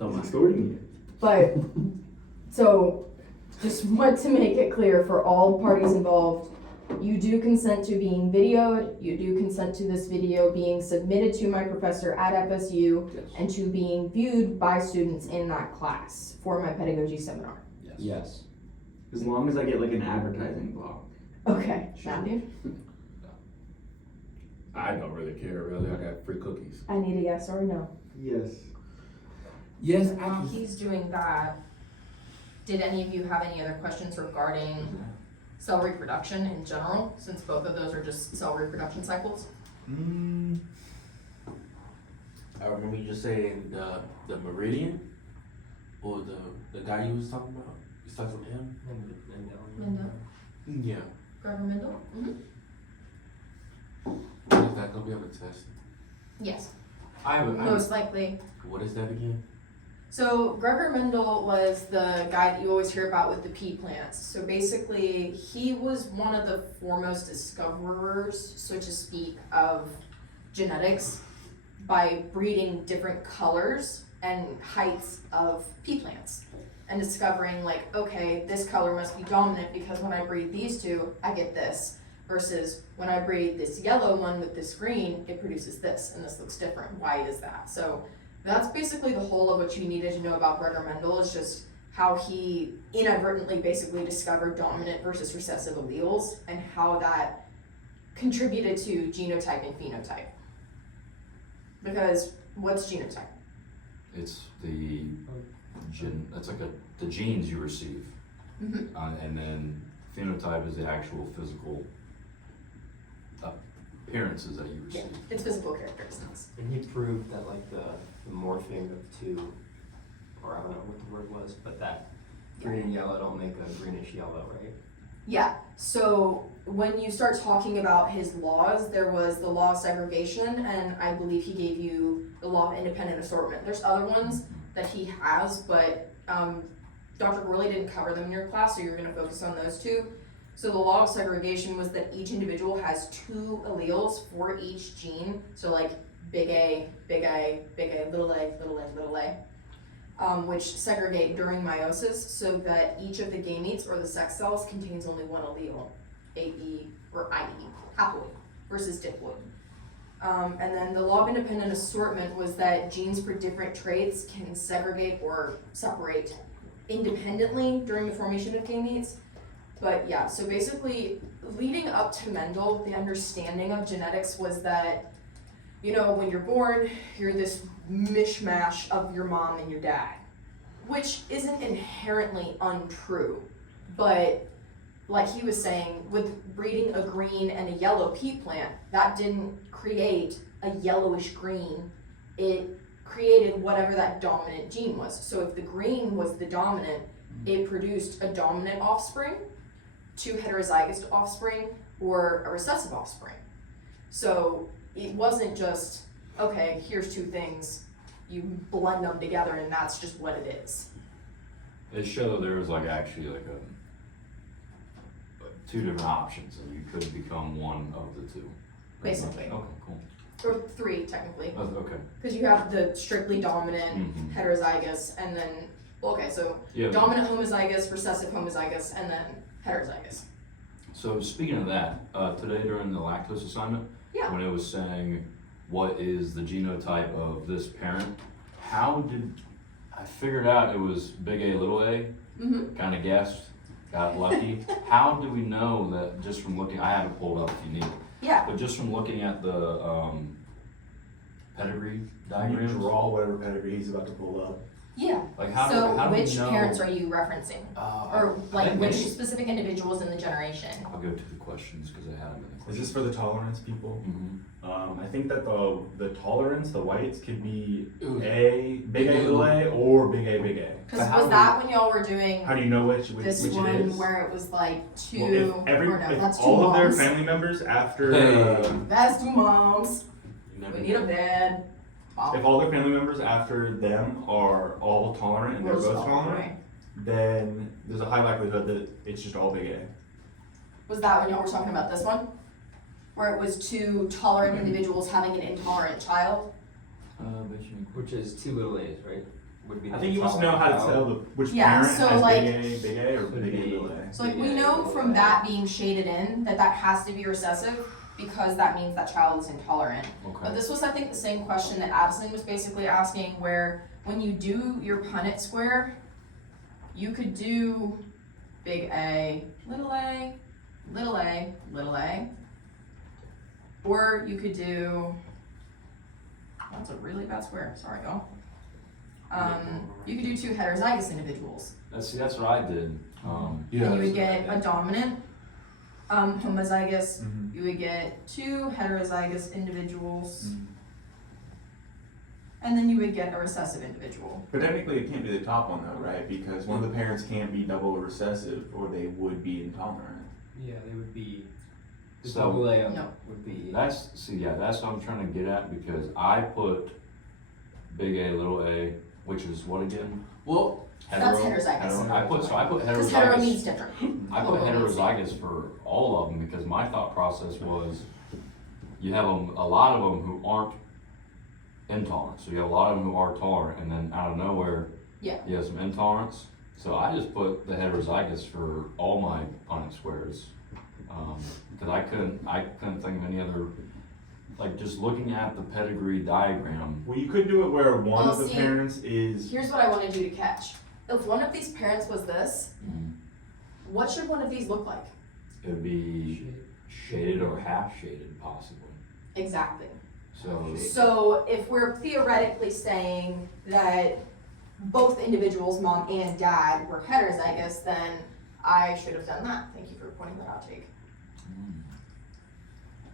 Extorting it. But, so, just want to make it clear for all parties involved, you do consent to being videoed, you do consent to this video being submitted to my professor at FSU, Yes. and to being viewed by students in that class for my pedagogy seminar. Yes. As long as I get like an advertising block. Okay, Sure. Matthew, I don't really care, really. I got free cookies. I need a yes or a no. Yes. Yes, While he's doing that, did any of you have any other questions regarding cell reproduction in general, since both of those are just cell reproduction cycles? I remember you just saying the Meridian, or the guy you was talking about. You starts with him. Mendel? Yeah. Gregor Mendel? Mm-hmm. Is that gonna be on the test? Yes, I have. most likely. What is that again? So Gregor Mendel was the guy that you always hear about with the pea plants. So basically, he was one of the foremost discoverers, so to speak, of genetics by breeding different colors and heights of pea plants. And discovering like, okay, this color must be dominant because when I breed these two, I get this. Versus when I breed this yellow one with this green, it produces this, and this looks different. Why is that? So that's basically the whole of what you needed to know about Gregor Mendel, is just how he inadvertently basically discovered dominant versus recessive alleles and how that contributed to genotype and phenotype. Because what's genotype? It's the that's like the genes you receive, Mm-hmm. and then phenotype is the actual physical appearances that you Yeah, receive. it's physical characteristics. And he proved that like the morphing of two, or I don't know what the word was, but that green and yellow don't make a greenish yellow, right? Yeah, so when you start talking about his laws, there was the law of segregation, and I believe he gave you the law of independent assortment. There's other ones that he has, but Dr. Gorley didn't cover them in your class, so you're going to focus on those two. So the law of segregation was that each individual has two alleles for each gene, so like big A, big A, big A, little a, little a, little a. Which segregate during meiosis so that each of the gametes or the sex cells contains only one allele, AE or IE, haploid versus diploid. And then the law of independent assortment was that genes for different traits can segregate or separate independently during the formation of gametes. But yeah, so basically leading up to Mendel, the understanding of genetics was that, you know, when you're born, you're this mishmash of your mom and your dad, which isn't inherently untrue. But like he was saying, with breeding a green and a yellow pea plant, that didn't create a yellowish green. It created whatever that dominant gene was. So if the green was the dominant, it produced a dominant offspring, two heterozygous offspring, or a recessive offspring. So it wasn't just, okay, here's two things, you blend them together and that's just what it is. It showed there was like actually like two different options, and you could become one of the two. Basically. Okay, cool. Or three, technically. Oh, okay. Because you have the strictly dominant, Mhm. heterozygous, and then, okay, so Yeah. dominant homozygous, recessive homozygous, and then heterozygous. So speaking of that, today during the lactose assignment, Yeah. when it was saying what is the genotype of this parent, how did I figured out it was big A, little a? Mm-hmm. Kind of guessed, got lucky. How do we know that just from looking? I have it pulled up if you need it, Yeah. but just from looking at the pedigree You diagrams, draw whatever pedigree he's about to pull up. Yeah. like how So do we which know? parents are you referencing? Or I like think which maybe- specific individuals in the generation? I'll go to the questions because I had them in the Is questions. this for the tolerance people? Mm-hmm. I think that the tolerance, the whites, could be It was- big A, little a, or big A, big A. Because But how was do that when y'all were doing How do you know which this it one is? where it was like two, Well, or no, that's if two all of their moms. family members after Hey. That's two moms. You never We need a bed. Wow. if all their family members after them are all tolerant and they're Most both all the tolerant, way. then there's a high likelihood that it's just all big A. Was that when y'all were talking about this one? Where it was two tolerant individuals having an intolerant child? But you- Which is two little A's, right? would be. I think he wants to know how to tell which Yeah, parent so, has like- big A or Could big A be- little A. So like we Yeah, know yeah, from yeah. that being shaded in that has to be recessive because that means that child is intolerant. But Okay. this was, I think, the same question that Addison was basically asking, where when you do your Punnett square, you could do big A, little a, little a, little a, or you could do, that's a really bad square, sorry y'all. You could do two heterozygous individuals. That's what I did. And you would get a dominant homozygous, Mhm. you would get two heterozygous individuals, Mhm. and then you would get a recessive individual. But technically, it can't be the top one though, right? Because one of the parents can't be double recessive, or they would be intolerant. Yeah, they would be, the So- double A No. would be. That's what I'm trying to get at, because I put big A, little a, which is what again? Well, That's heterozygous. I put Because hetero means heterozygous. different. I put Homo means heterozygous for all of them because my thought process was you have a lot of them who aren't intolerant. So you have a lot of them who are tolerant, and then out of nowhere, Yeah. you have some intolerance. So I just put the heterozygous for all my Punnett squares because I couldn't think of any other. Like just looking at the pedigree diagram. Well, you could do it where one Well, of the see, parents is. Here's what I wanted you to catch. If one of these parents was this, mm, what should one of these look like? It would be shaded or half shaded, possibly. Exactly. So So if we're theoretically saying that both individuals, mom and dad, were heterozygous, then I should have done that. Thank you for pointing that out, Jake. mm,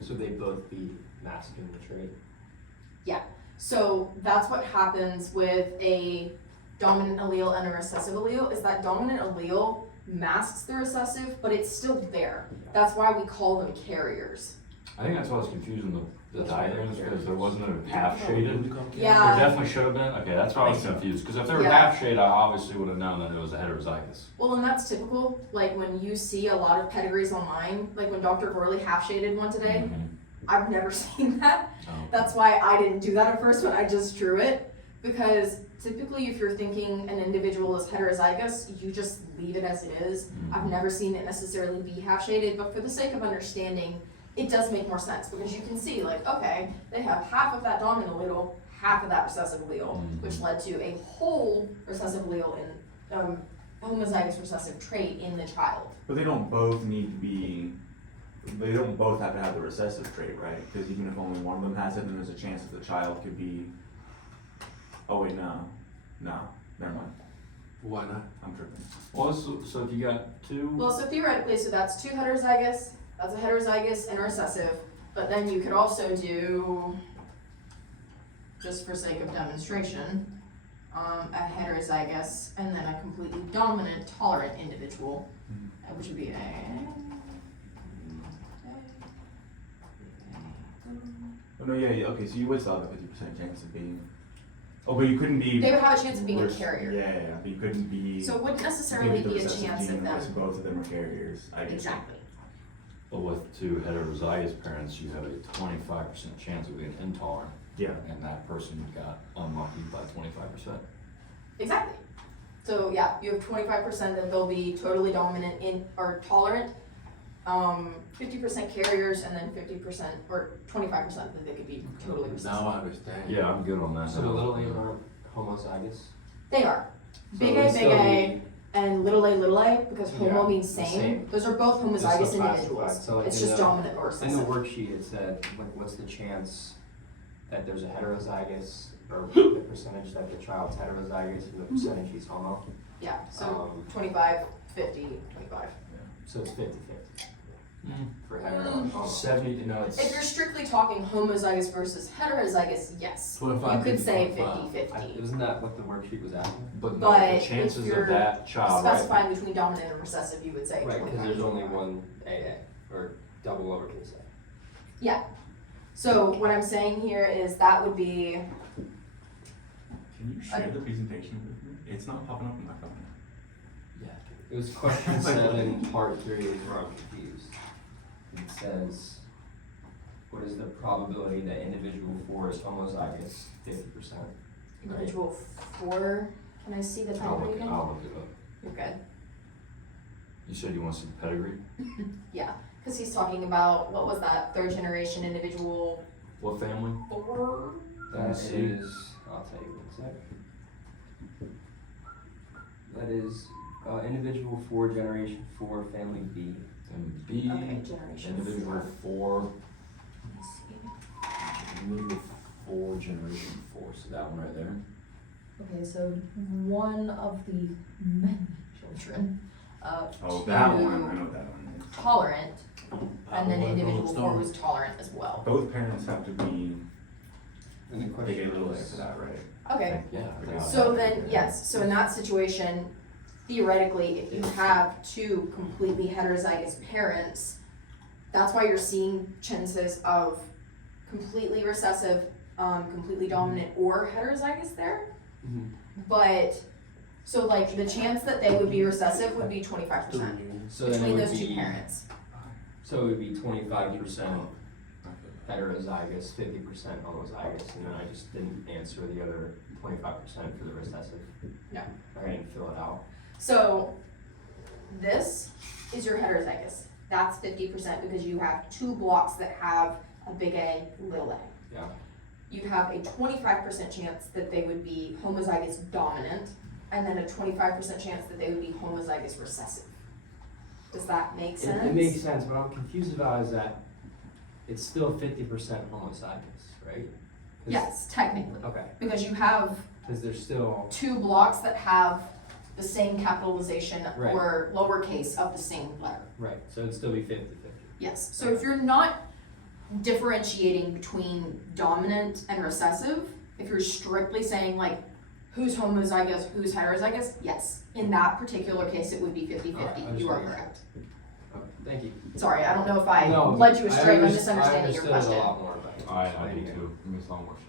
So they'd both be masculine trait. So that's what happens with a dominant allele and a recessive allele, is that dominant allele masks the recessive, but it's still there. That's why we call them carriers. I think that's why I was confusing the That's diagrams right. because there wasn't a half shaded. Yeah. There definitely should have been. Okay, that's why I was Think so. confused. Because if they were Yeah. half shade, I obviously would have known that it was a heterozygous. Well, and that's typical, like when you see a lot of pedigrees online, like when Dr. Gorley half shaded one today, Mhm. I've never seen that. Oh. That's why I didn't do that at first when I just drew it, because typically if you're thinking an individual is heterozygous, you just leave it as it is. Mhm. I've never seen it necessarily be half shaded, but for the sake of understanding, it does make more sense because you can see like, okay, they have half of that dominant allele, half of that recessive allele, Mhm. which led to a whole recessive allele in homozygous recessive trait in the child. But they don't both need to be. They don't both have to have the recessive trait, right? Because even if only one of them has it, then there's a chance that the child could be. Oh wait, no, never mind. why not? I'm tripping. Well, so if you got two. Well, so theoretically, so that's two heterozygous, that's a heterozygous and a recessive, but then you could also do, just for sake of demonstration, a heterozygous and then a completely dominant tolerant individual, which would be Oh no, yeah, okay. So you would still have a 50% chance of being. Oh, but you couldn't be. they would have a chance of being a rec- carrier. Yeah, but you couldn't be. So it wouldn't maybe necessarily the be a recessive chance gene of unless them. both of them are carriers. I get you. Exactly. But with two heterozygous parents, you have a 25% chance of being intolerant, Yeah. and that person got unlucky by 25%. Exactly. So yeah, you have 25% that they'll be totally dominant in or tolerant, 50% carriers, and then 50% or 25% that they could be totally recessive. Now I understand. Yeah, I'm good on that. So the little a aren't homozygous? They are. So Big they A, big still A, and little a, because homo Yeah, means the same. same. Those are both Just homozygous so classified. individuals. So like It's in just the- dominant or In the recessive. worksheet, it said, like, what's the chance that there's a heterozygous, or the percentage that the child's heterozygous and the percentage he's homo? Yeah, so 25, 50, 25. So it's 50-50 Mm. for hetero and homo. 70, no, If you're it's. strictly talking homozygous versus heterozygous, yes. 25, You could say 55. 50-50. Isn't that what the worksheet was asking? But no, But the if chances you're of that child, right? Specifying between dominant and recessive, you would say Right, 25. because there's only one AA, or double lowercase a. Yeah. So what I'm saying here is that would be, Can you share the presentation with me? It's not popping up on my phone. Yeah. It was question 7, part 3 is where I'm confused. It says, what is the probability that individual 4 is homozygous? 50%. Individual 4, can I see the I'll pedigree look, again? I'll look it up. You're good. You said you want to see the pedigree? Yeah, because he's talking about, what was that, 3rd generation individual What family? 4? That TSC. is, I'll tell you one sec. That is, individual 4, generation 4, family B. And B, Okay, generation individual 4. 4, Let me see. individual 4, generation 4, so that one right there. Okay, so one of the many children, Oh, that two one, I know what that one is. tolerant, and then Apple, individual Rolling 4 Stone. was tolerant as well. Both parents have to be, And the they question get a little is, into that, right? Okay, Yeah. I think so I'll- then, yes, so in that situation, theoretically, if you have 2 completely heterozygous parents, that's why you're seeing chances of completely recessive, completely dominant or heterozygous there. Mhm. But, so like, the chance that they would be recessive would be 25% so then it between would those 2 be, parents. so it would be 25% heterozygous, 50% homozygous, and then I just didn't answer the other 25% for the recessive. No. I didn't fill it out. So, this is your heterozygous. That's 50% because you have 2 blocks that have a big A, little a. Yeah. You have a 25% chance that they would be homozygous dominant, and then a 25% chance that they would be homozygous recessive. Does that make sense? It makes sense, what I'm confused about is that it's still 50% homozygous, right? 'Cause- Yes, technically, Okay, because you have because there's still, 2 blocks that have the same capitalization Right. or lowercase of the same letter. right, so it'd still be 50-50. Yes, so if you're not differentiating between dominant and recessive, if you're strictly saying like, who's homozygous, who's heterozygous, yes. In that particular case, it would be 50-50, Alright, I'm just you are making sure. correct. Okay, thank you. Sorry, I don't know if I No, led you I astray by understood misunderstanding your it question. a lot more, but I do explaining it. too, it makes a lot more sense.